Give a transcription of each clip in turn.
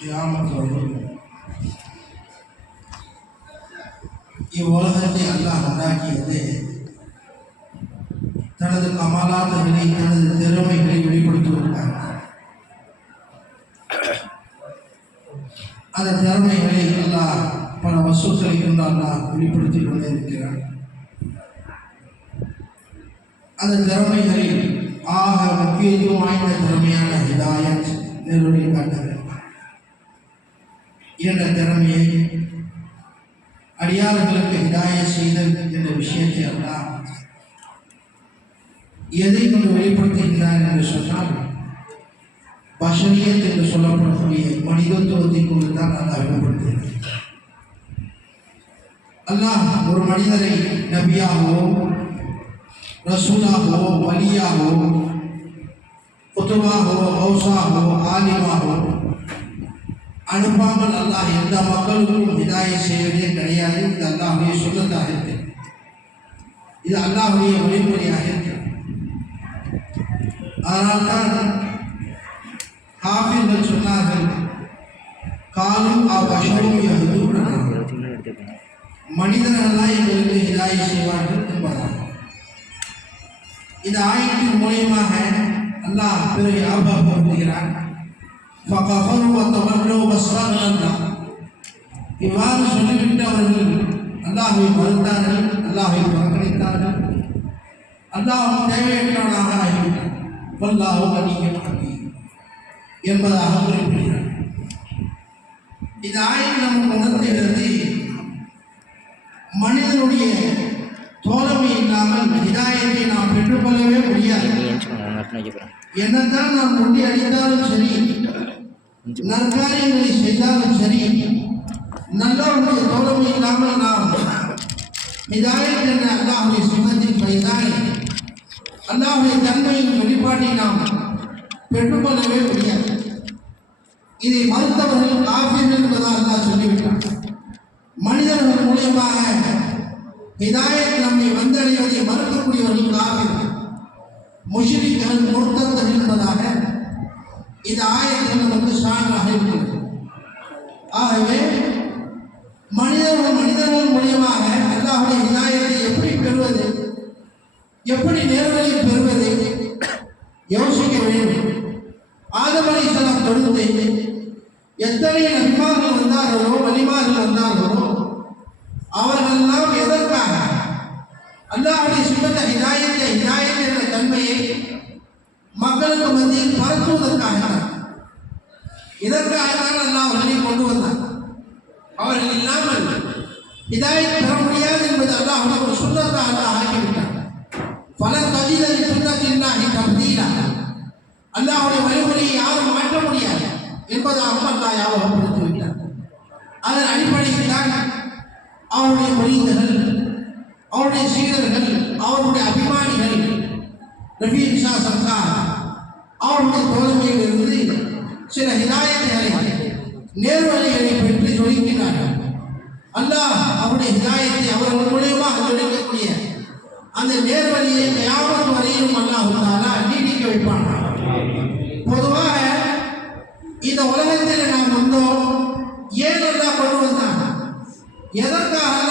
கியாமத் வரும் இவ்வுலகத்தை அல்லாஹ் உண்டாக்கியது தனது கமாலாத்துகளை தனது திறமைகளை வெளிப்படுத்துவதற்காக அந்த திறமைகளை அல்லாஹ் பல வசூக்களை கொண்டு அல்லாஹ் வெளிப்படுத்திக் கொண்டே இருக்கிறார் அந்த திறமைகளில் ஆக முக்கியத்துவம் வாய்ந்த திறமையான ஹிதாயத் நிறுவனம் காட்டுகிறது. என்ற திறமையை அடியார்களுக்கு இதாய செய்தல் என்ற விஷயத்தை எல்லாம் எதை கொண்டு வெளிப்படுத்துகிறார் என்று சொன்னால் பஷரியத் என்று சொல்லப்படக்கூடிய மனிதத்துவத்தை கொண்டு தான் அல்லாஹ் வெளிப்படுத்துகிறார் அல்லாஹ் ஒரு மனிதரை நபியாகவோ ரசூலாகவோ வலியாகவோ குத்துவாகவோ ஹவுசாகவோ ஆலிமாகவோ அனுப்பாமல் அல்லாஹ் எந்த மக்களுக்கும் ஹிதாய செய்வதே கிடையாது இது அல்லாஹுடைய சுண்ணத்தாக இருக்கு இது அல்லாஹுடைய வழிமுறையாக இருக்கு அதனால்தான் ஹாஃபிர்கள் சொன்னார்கள் காலும் அவ்வஷரும் யஹ்தூன மனிதர்கள்லாம் எங்களுக்கு ஹிதாய செய்வார்கள் என்பதாக இந்த ஆயத்தின் மூலியமாக அல்லாஹ் பிறகு ஞாபகப்படுத்துகிறான் இவ்வாறு சொல்லிவிட்டு அவர்கள் அல்லாஹை மறுத்தார்கள் அல்லாஹை புறக்கணித்தார்கள். அல்லாஹ் தேவையற்றவனாக ஆகிவிட்டார் வல்லாஹு அணியம் என்பதாக குறிப்பிடுகிறார் இது ஆய்வு நமக்கு உணர்த்துகிறது மனிதனுடைய தோழமை இல்லாமல் இதாயத்தை நாம் பெற்றுக்கொள்ளவே முடியாது. என்னதான் நாம் முண்டி அடித்தாலும் சரி நற்காரியங்களை செய்தாலும் சரி நல்லவனுடைய தோழமை இல்லாமல் நாம் ஹிதாயத் என்ற அல்லாஹுடைய சுகத்தின் பைதாய் அல்லாஹுடைய தன்மையின் வெளிப்பாட்டை நாம் பெற்றுக்கொள்ளவே முடியாது. இதை மறுத்தவர்கள் காஃபிர் என்பதாக அல்லாஹ் சொல்லிவிட்டார் மனிதர்கள் மூலியமாக இதாயத் நம்மை வந்தடைவதை மறுக்கக்கூடியவர்கள் காஃபிர். முஷ்ரிக்கள் முர்த்தங்கள் என்பதாக இந்த ஆயத்தில் நமக்கு சான்றாக இருக்கிறது. ஆகவே மனிதர்கள் மனிதர்கள் மூலியமாக அல்லாஹுடைய இதாயத்தை எப்படி பெறுவது? எப்படி நேர்வழி பெறுவது? யோசிக்க வேண்டும். ஆதமலை சலம் தொழுது எத்தனை நபிமார்கள் வந்தார்களோ வலிமார்கள் வந்தார்களோ அவர்களெல்லாம் எதற்காக? அல்லாஹுடைய சுமந்த ஹிதாயத்தை ஹிதாயத் என்ற தன்மையை மக்களுக்கு மத்தியில் பரத்துவதற்காக இதற்காகத்தான் அல்லாஹ் வழி கொண்டு வந்தார் அவர்கள் இல்லாமல் ஹிதாயத் பெற முடியாது என்பது அல்லாஹ் ஒரு சுண்ணத்தாக அல்லாஹ் ஆகிவிட்டார். பல தஜிதல் சுண்ணத்தில்லாஹி தப்தீலா. அல்லாஹ்வுடைய வழிமுறையை யாரும் மாற்ற முடியாது என்பதாக அல்லாஹ் ஞாபகப்படுத்தி விட்டார். அதன் அடிப்படையில் தான் அவருடைய புரிந்தர்கள் அவருடைய சீடர்கள் அவருடைய அபிமானிகள் ரஃபீன் ஷா சர்கார் அவருடைய தோழமையில் இருந்து சில ஹிதாயத்துகளை நேர்வழிகளை பெற்று ஜொலிக்கிறார்கள். அல்லாஹ் அவருடைய ஹிதாயத்தை அவர்கள் மூலியமாக ஜொலிக்கக்கூடிய அந்த நேர்வழியை யாவது வரையிலும் அல்லாஹாலா நீடிக்க வைப்பான் பொதுவாக இந்த உலகத்தில் நாம் வந்தோம் ஏன் அல்லாஹ் கொண்டு வந்தாங்க எதற்காக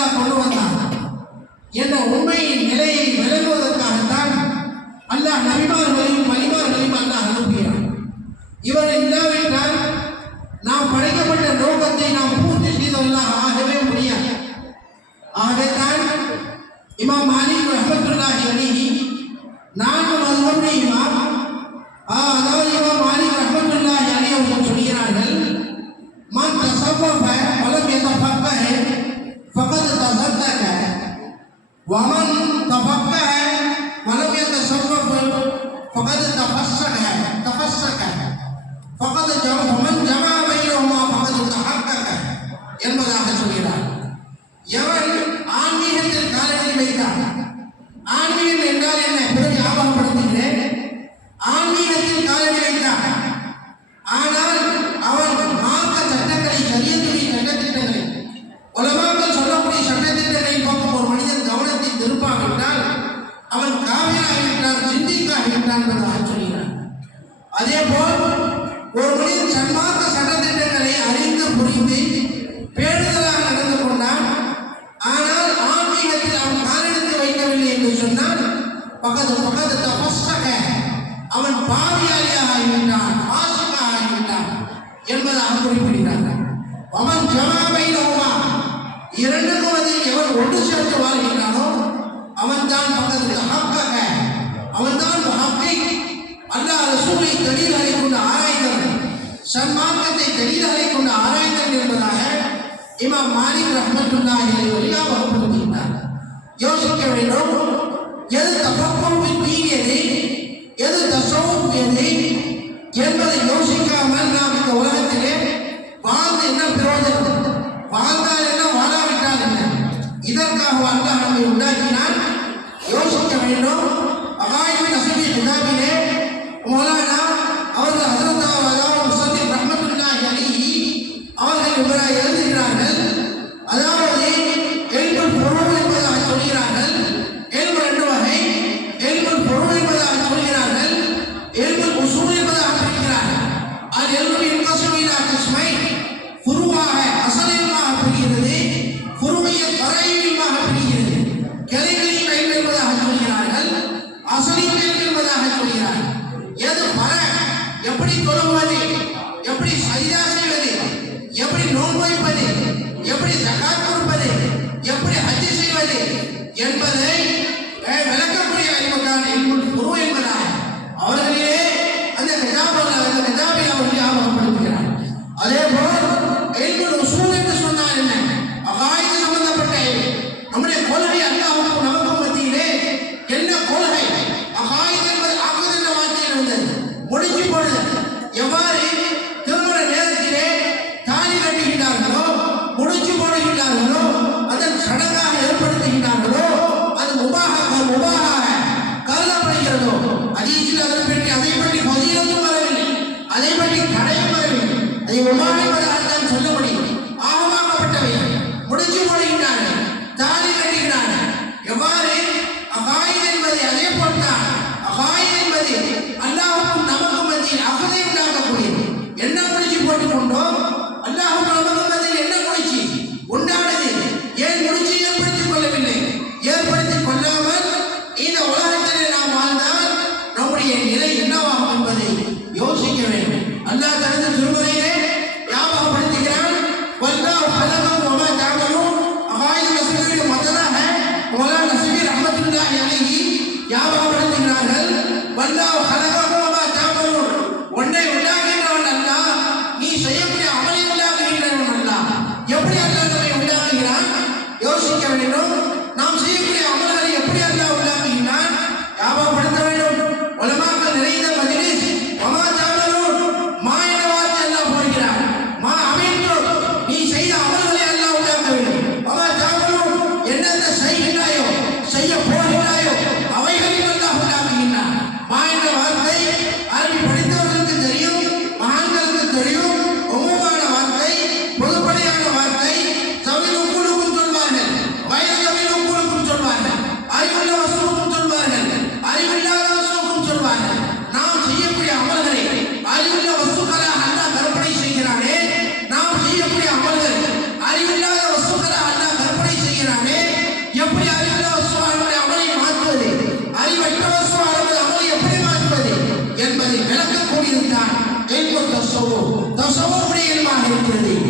குறிப்பிடுகிறார்கள் அவன் ஜமாவை நோமா இரண்டுக்கும் அதை எவன் ஒன்று சேர்த்து வாழ்கிறானோ அவன் தான் பக்கத்தில் ஹக்காக அவன் தான் ஹக்கை அல்லாஹ் ரசூலை தெளிவரை கொண்டு ஆராய்ந்தவன். சன்மார்க்கத்தை தெளிவரை கொண்டு ஆராய்ந்தவன் என்பதாக இமாம் மாலிக் ரஹமத்துல்லா எல்லாம் வகுப்பிருக்கிறார் யோசிக்க வேண்டும். எது தப்பம் எது எது தசவும் எது என்பதை யோசிக்காமல் நாம் இந்த உலகத்திலே வாழ்ந்து என்ன பிரயோஜனம்? வாழ்ந்தால் என்ன வாழாவிட்டால் என்ன? இதற்காக அல்லாஹ் நம்மை உண்டாக்கினால் யோசிக்க வேண்டும். அகாயும் நசுமி குதாபிலே மோலானா இருக்கிறது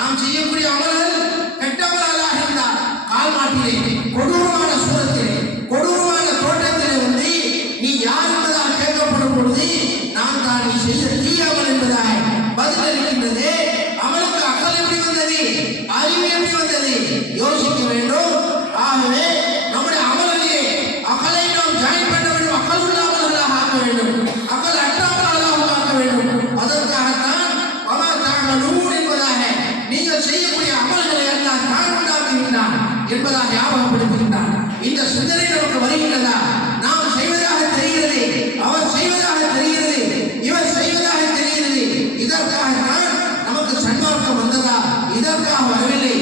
நாம் செய்யக்கூடிய அமல்கள் கெட்ட அமலாக இருந்தால் கால் மாட்டிலே. நமக்கு சன்மார்க்கம் வந்ததா? இதற்காக வரவில்லை.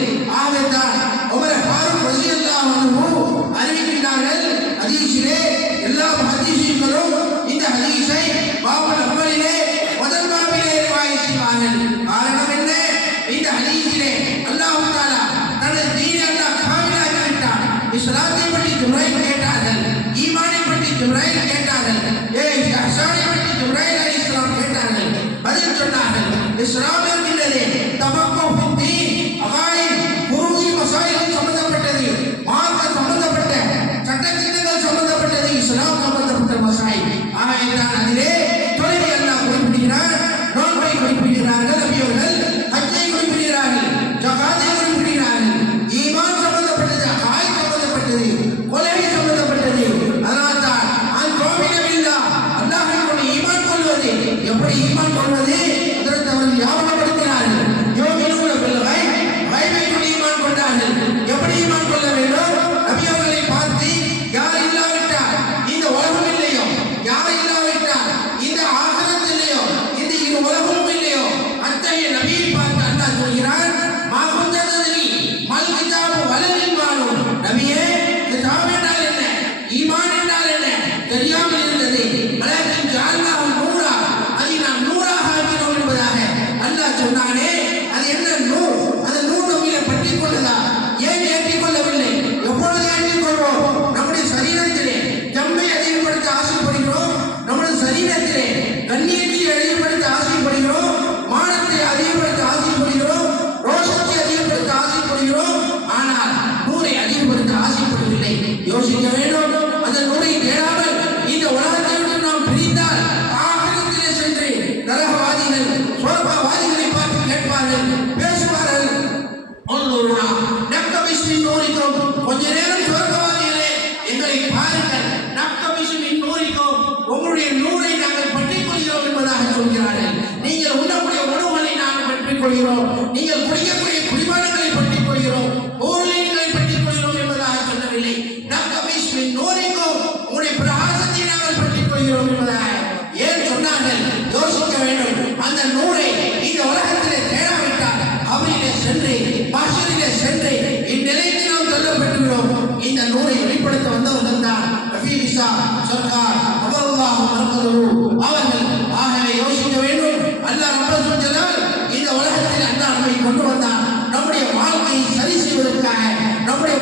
nombre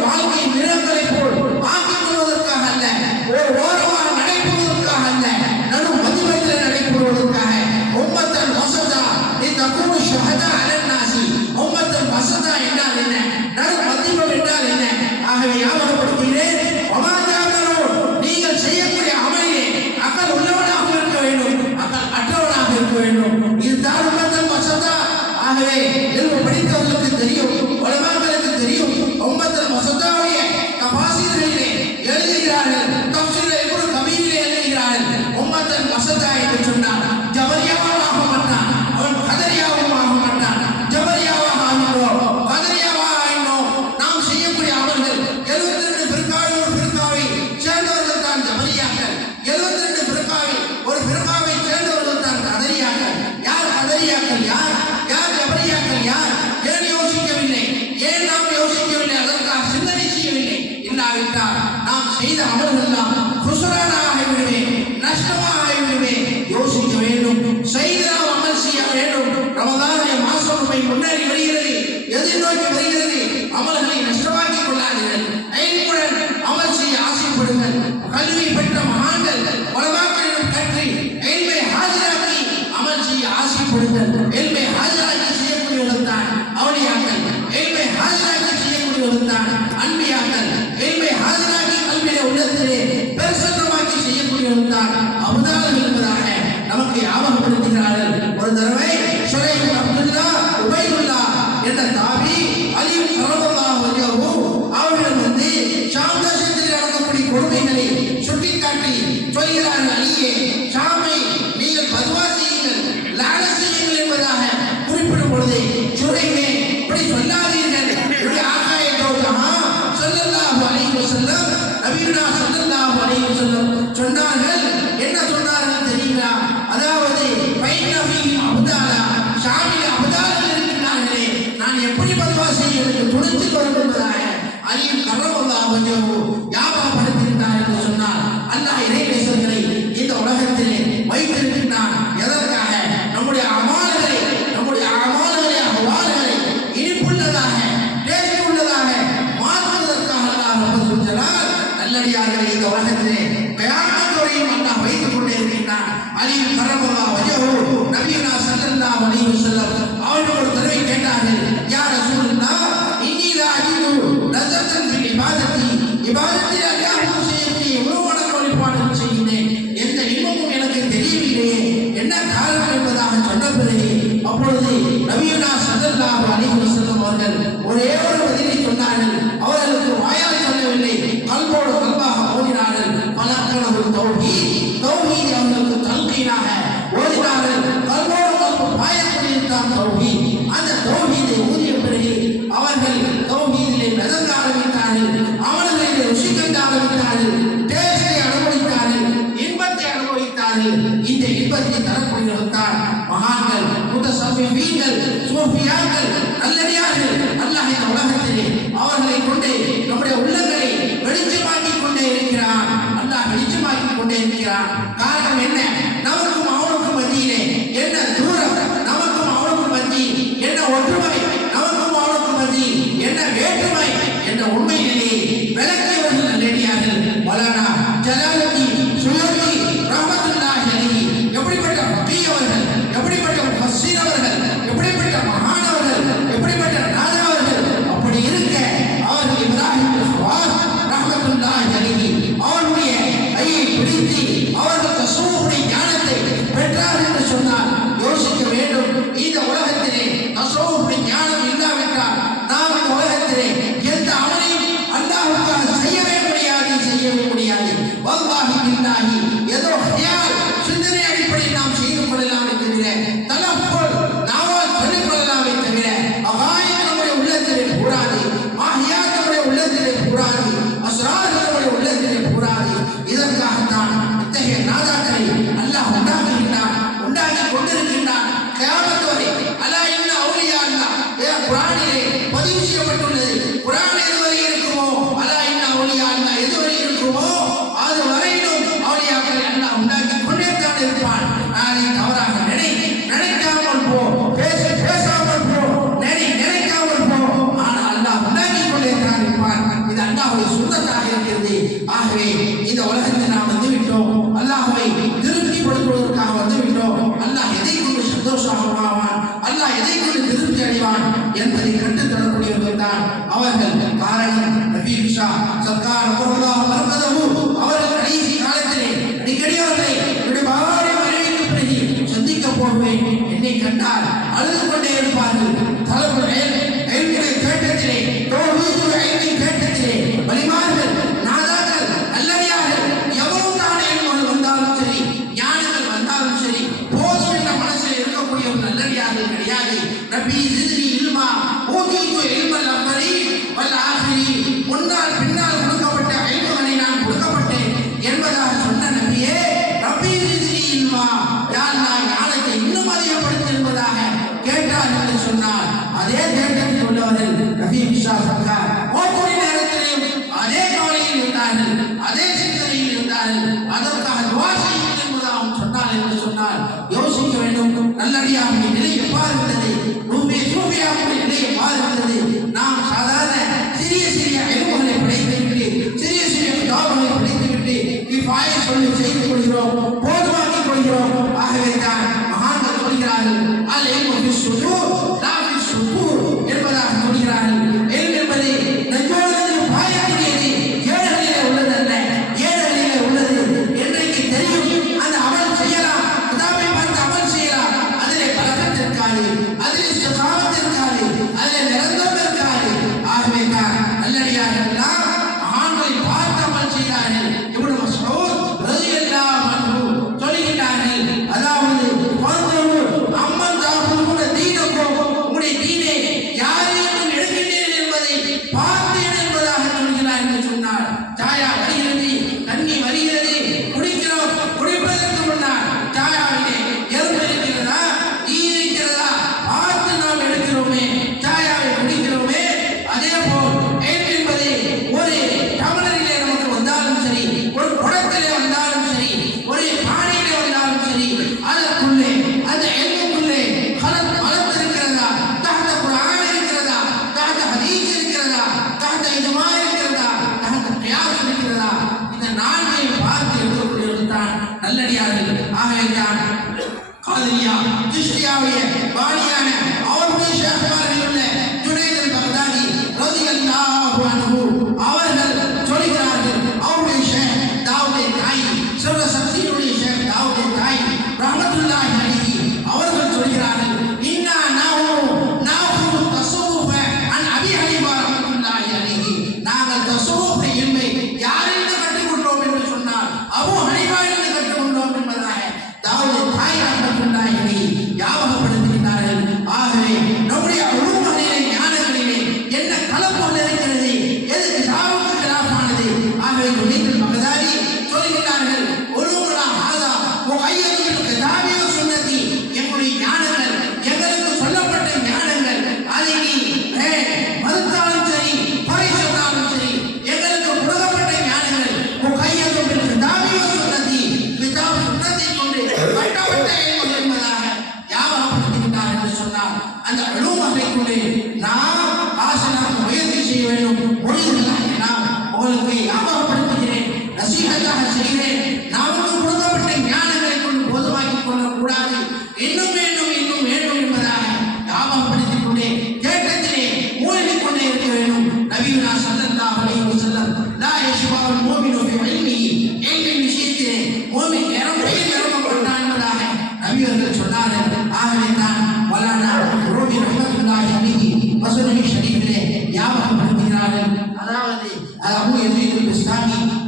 செய்த அமல்கள்லாம் குசுரானாக ஆகிவிடுவேன் நஷ்டமாக ஆகிவிடுவேன் யோசிக்க வேண்டும் செய்ததால் அமல் செய்ய வேண்டும் ரமதான மாசம் நம்மை முன்னேறி வருகிறது எதிர்நோக்கி வருகிறது அமல்களை நஷ்டமாக்கிக் கொள்ளாதீர்கள் அமல் செய்ய ஆசைப்படுங்கள் கல்வி பெற்ற மகான்கள் என்ற தாய் Avenue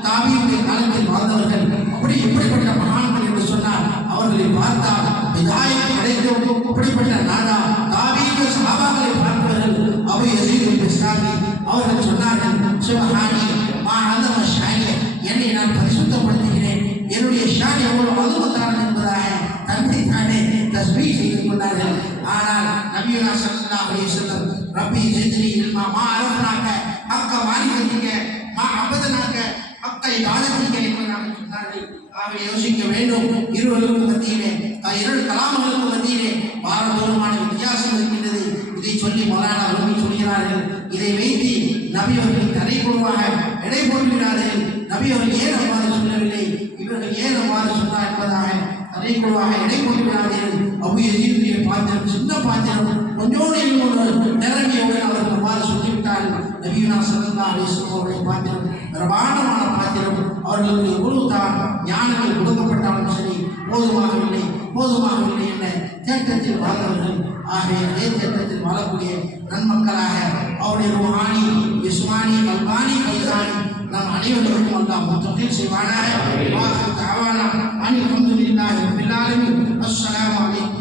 பிஸ்தாமி காலத்தில் வாழ்ந்தவர்கள். அப்படி எப்படிப்பட்ட மகான்கள் என்று சொன்னால் அவர்களை பார்த்தால் விதாயம் கிடைக்கும் அப்படிப்பட்ட நாடா தாபீக சஹாபாக்களை பார்ப்பவர்கள் அவை யசீத் பேசினார்கள் அவர்கள் சொன்னார்கள் சிவஹானி மா ஆதம ஷானி என்னை நான் பரிசுத்தப்படுத்துகிறேன். என்னுடைய ஷானி எவ்வளவு அழுமத்தானது என்பதாக தன்னை தானே தஸ்மீ செய்து கொண்டார்கள். ஆனால் நபியுல்லா சல்லா அலி சொல்லம் ரப்பி ஜெஜினி இல்மா மா அரஃப்னாக ஹக்க மாலிகத்திக மா அபதனாக ஹக்க இபாதத்திக என்பதாக சொன்னார்கள் ஆகவே யோசிக்க வேண்டும் இருவருக்கும் மத்தியிலே இரண்டு கலாம்களுக்கும் மத்தியிலே பாரதூரமான வித்தியாசம் இருக்கின்றது. இதை சொல்லி மௌலானா ரூமி சொல்கிறார்கள். இதை வைத்து நபி அவர்கள் தரைக்குழுவாக எடை போடுகிறார்கள் நபி அவர்கள் ஏன் அவ்வாறு சொல்லவில்லை? இவர்கள் ஏன் அவ்வாறு சொன்னார் என்பதாக தரைக்குழுவாக எடை போடுகிறார்கள் அபு எஜிபுடைய பாத்திரம் சின்ன பாத்திரம் கொஞ்சோடு நிரம்பியவுடன் அவர்கள் அவ்வாறு சொல்லிவிட்டார்கள். நபியுனா ஸல்லல்லாஹு அலைஹி அவருடைய பாத்திரம் பிரமாண்டமான பாத்திரம். அவர்களுக்கு எவ்வளவு தான் ஞானங்கள் கொடுக்கப்பட்டாலும் சரி போதுமாகவில்லை போதுமாகவில்லை என்ற தேட்டத்தில் வாழ்ந்தவர்கள் ஆகிய அதே தேட்டத்தில் வாழக்கூடிய நன்மக்களாக அவருடைய ருஹானி இஸ்மானி கல்பானி கல்தானி நாம் அனைவருக்கும் அல்லாஹ் மொத்தத்தில் செய்வானாக. வாஹு தஅவானா அனில் ஹம்துலில்லாஹி அஸ்ஸலாமு அலைக்கும்.